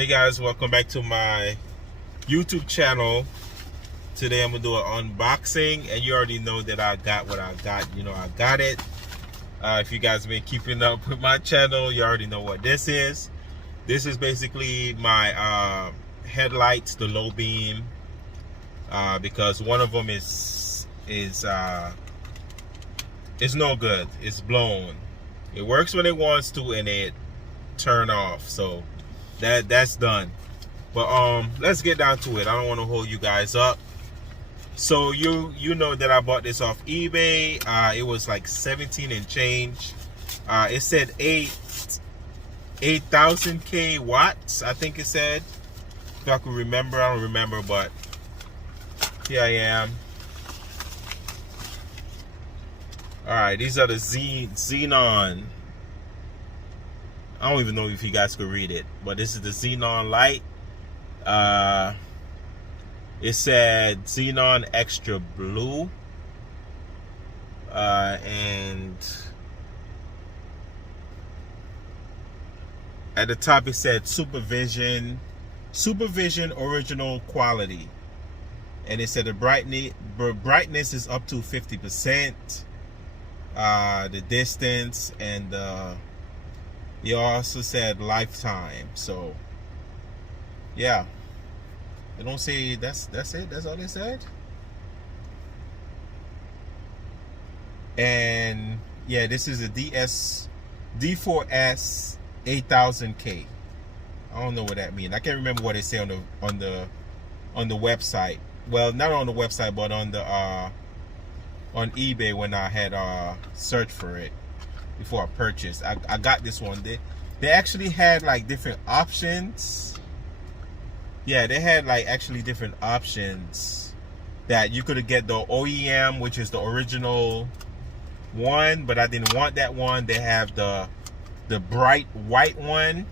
Hey guys, welcome back to my YouTube channel. Today I'm gonna do an unboxing, and you already know that I got what I got. You know I got it. If you guys been keeping up with my channel, you already know what this is. This is basically my headlights, the low beam, because one of them is no good. It's blown. It works when it wants to, and it turn off. So that's done. But let's get down to it. I don't want to hold you guys up. So you know that I bought this off eBay. It was like 17 and change. It said 8,000 watts, I think it said. If I could remember, I don't remember, but here I am. Alright, these are the xenon. I don't even know if you guys could read it, but this is the xenon light. It said xenon extra blue, and at the top it said supervision original quality, and it said the brightness is up to 50%, the distance, and it also said lifetime. So yeah, they don't say that's it. That's all they said. And yeah, this is a D4S 8000K. I don't know what that means. I can't remember what they say on the website. Well, not on the website, but on the on eBay when I had searched for it before I purchased. I got this one. They actually had like different options. Yeah, they had like actually different options that you could get the OEM, which is the original one, but I didn't want that one. They have the bright white one,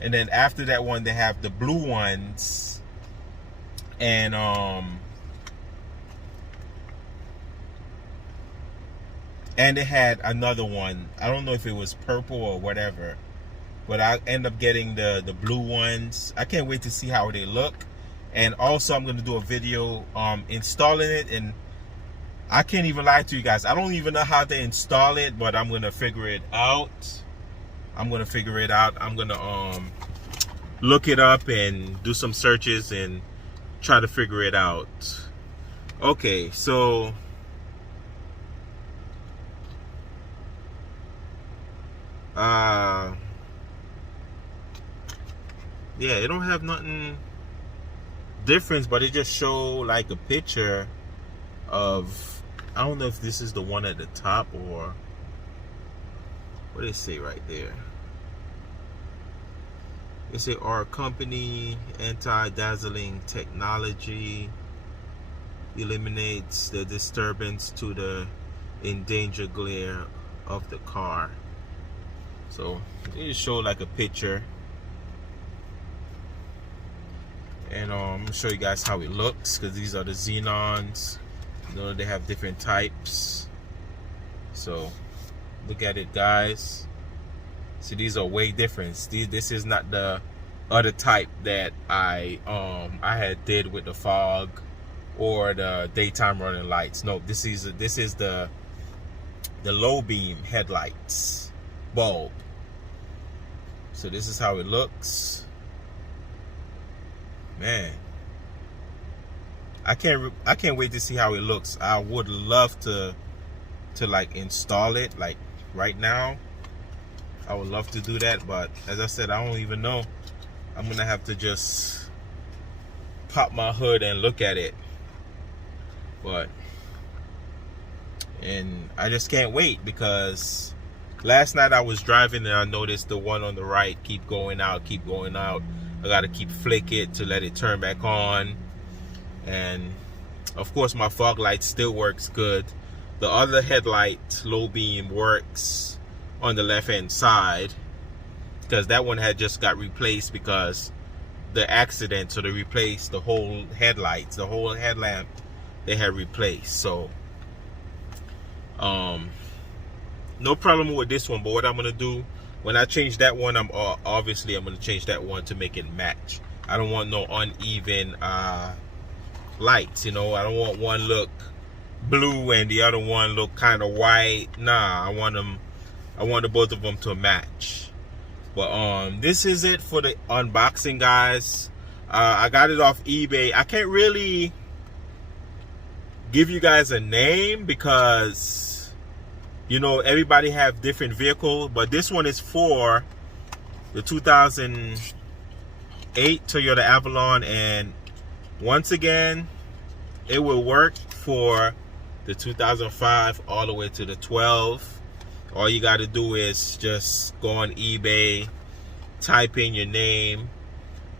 and then after that one they have the blue ones, and they had another one. I don't know if it was purple or whatever, but I end up getting the blue ones. I can't wait to see how they look. And also I'm going to do a video installing it, and I can't even lie to you guys, I don't even know how to install it, but I'm going to figure it out. I'm going to look it up and do some searches and try to figure it out. Okay, so yeah, it don't have nothing difference, but it just show like a picture of, I don't know if this is the one at the top or what did it say right there. It say our company anti-dazzling technology eliminates the disturbance to the endangered glare of the car. So it just show like a picture, and I'm gonna show you guys how it looks, because these are the xenons. You know, they have different types. So look at it, guys. See, these are way different. This is not the other type that I had with the fog or the daytime running lights. No, this is the low beam headlights bulb. So this is how it looks. Man, I can't wait to see how it looks. I would love to like install it like right now. I would love to do that, but as I said, I don't even know. I'm gonna have to just pop my hood and look at it. And I just can't wait, because last night I was driving and I noticed the one on the right keep going out. I gotta keep flick it to let it turn back on. And of course my fog light still works good. The other headlight, low beam, works on the left hand side, because that one had just got replaced because the accident. So they replaced the whole headlights, the whole headlamp they had replaced. So no problem with this one. But what I'm gonna do, when I change that one, I'm obviously I'm going to change that one to make it match. I don't want no uneven lights, you know. I don't want one look blue and the other one look kind of white. Nah, I want the both of them to match. But this is it for the unboxing, guys. I got it off eBay. I can't really give you guys a name because, you know, everybody have different vehicles, but this one is for the 2008 Toyota Avalon, and once again, it will work for the 2005 all the way to the 12. All you got to do is just go on eBay, type in your name,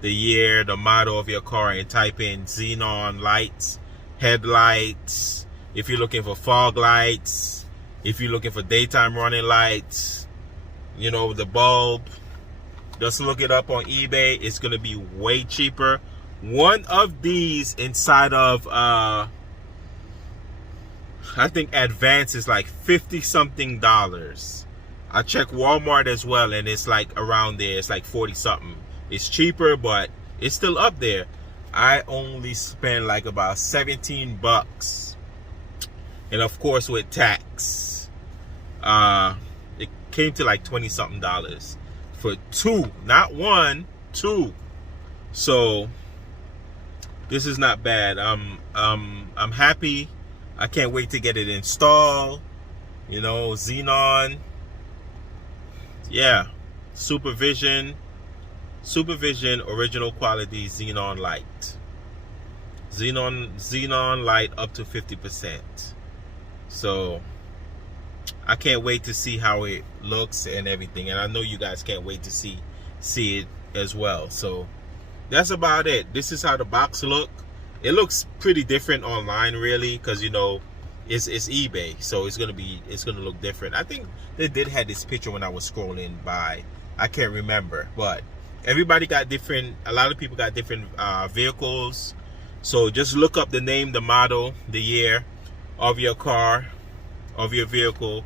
the year, the model of your car, and type in xenon lights, headlights. If you're looking for fog lights, if you're looking for daytime running lights, you know, the bulb, just look it up on eBay. It's gonna be way cheaper. One of these inside of I think Advance is like $50 something. I checked Walmart as well, and it's like around there. It's like 40 something. It's cheaper, but it's still up there. I only spent like about 17 bucks, and of course with tax, it came to like 20 something dollars for two, not one, two. So this is not bad. I'm happy. I can't wait to get it installed. You know, xenon. Yeah, supervision original quality xenon light. Xenon light up to 50%. So I can't wait to see how it looks and everything, and I know you guys can't wait to see it as well. So that's about it. This is how the box look. It looks pretty different online, really, because, you know, it's eBay, so it's gonna look different. I think they did have this picture when I was scrolling by. I can't remember, but everybody got different. A lot of people got different vehicles. So just look up the name, the model, the year of your car, of your vehicle,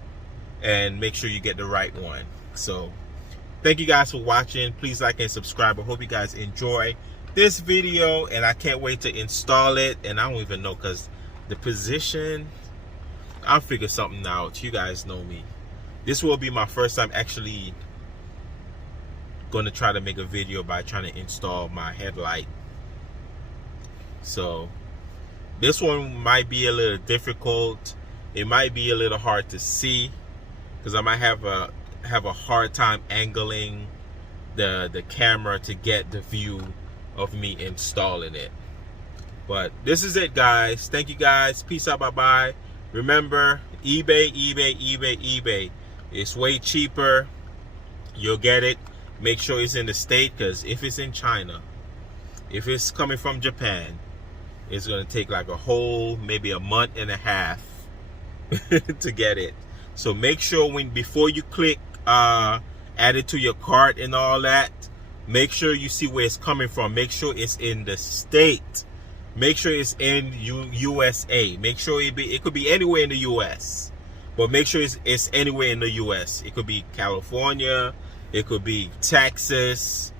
and make sure you get the right one. So thank you guys for watching. Please like and subscribe. I hope you guys enjoy this video, and I can't wait to install it. And I don't even know, because the position, I'll figure something out. You guys know me. This will be my first time actually going to try to make a video by trying to install my headlight. So this one might be a little difficult. It might be a little hard to see, because I might have a hard time angling the camera to get the view of me installing it. But this is it, guys. Thank you guys. Peace out. Bye bye. Remember, eBay. It's way cheaper. You'll get it. Make sure it's in the state, because if it's in China, if it's coming from Japan, it's going to take like maybe a month and a half to get it. So make sure before you click add it to your cart and all that, make sure you see where it's coming from. Make sure it's in the state. Make sure it's in USA. Make sure it could be anywhere in the US, but make sure it's anywhere in the US. It could be California, it could be Texas,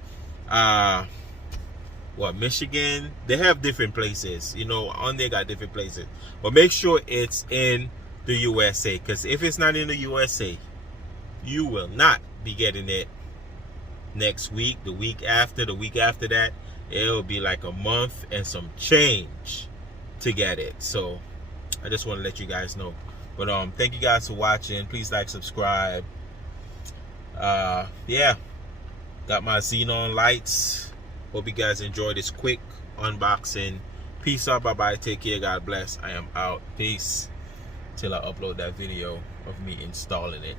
Michigan. They have different places, you know, on there got different places. But make sure it's in the USA, because if it's not in the USA, you will not be getting it next week, the week after that. It'll be like a month and some change to get it. So I just want to let you guys know. But thank you guys for watching. Please like, subscribe. Yeah, got my xenon lights. Hope you guys enjoy this quick unboxing. Peace out. Bye bye. Take care. God bless. I am out. Peace. Till I upload that video of me installing it.